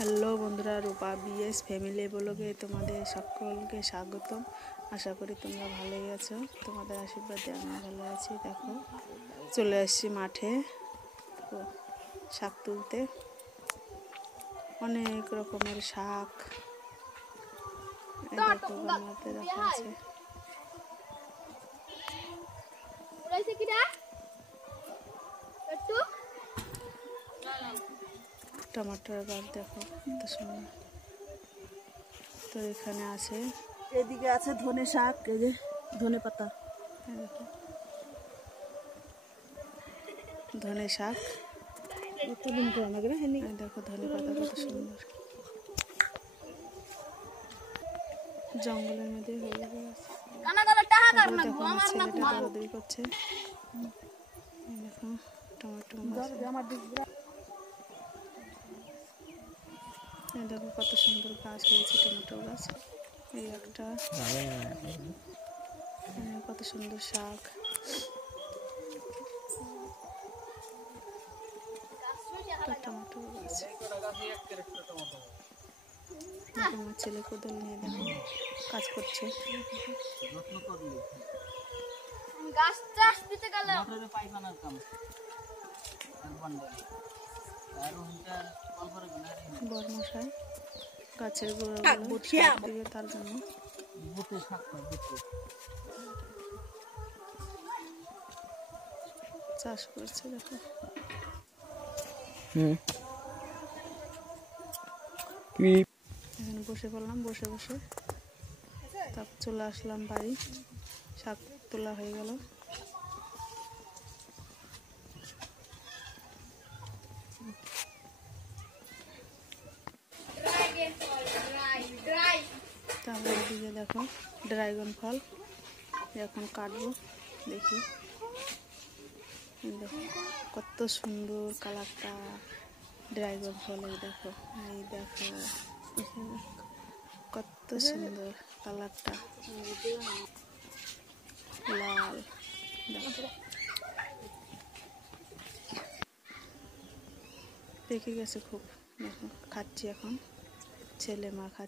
Hello বন্ধুরা, রূপা BS family ব্লগে তোমাদের সকলকে স্বাগতম। আশা করি তোমরা ভালোই আছো। তোমাদের আশীর্বাদে আমি ভালো আছি। দেখো চলে আসছি মাঠে শাক তুলতে। অনেক রকমের শাক দেখো গামলাতে রাখা আছে। টমাটোর গাছ দেখো কত সুন্দর। তো এখানে আছে, এদিকে আছে ধনে শাক, এই যে ধনে পাতা, দেখো ধনে শাক। দেখো ধনে পাতা কত সুন্দর। জঙ্গলের মধ্যে হয়ে গেছে। দেখো আমার ছেলেটা দৌড়াদৌড়ি করছে। দেখো টমেটো গাছ, দেখো কত সুন্দর গাছ হয়েছে টমেটো গাছ। এই একটা কত সুন্দর শাক। টমেটো গাছ, আমার ছেলে কোদাল নিয়ে দেখো কাজ করছে। বর্মশাই গাছের গোড়াগুলো দিবে তার জন্য চাষ করছে। দেখো এখানে বসে পড়লাম, বসে বসে তারপর চলে আসলাম বাড়ি। শাক তোলা হয়ে গেল। তারপর এদিকে দেখো ড্রাগন ফল এখন কাটবো। দেখি দেখো কত সুন্দর কালারটা ড্রাগন ফলের। দেখো এই দেখো কত সুন্দর কালারটা, লাল। দেখো পেকে গেছে খুব। দেখো খাচ্ছি এখন, ছেলে মা খাচ্ছে।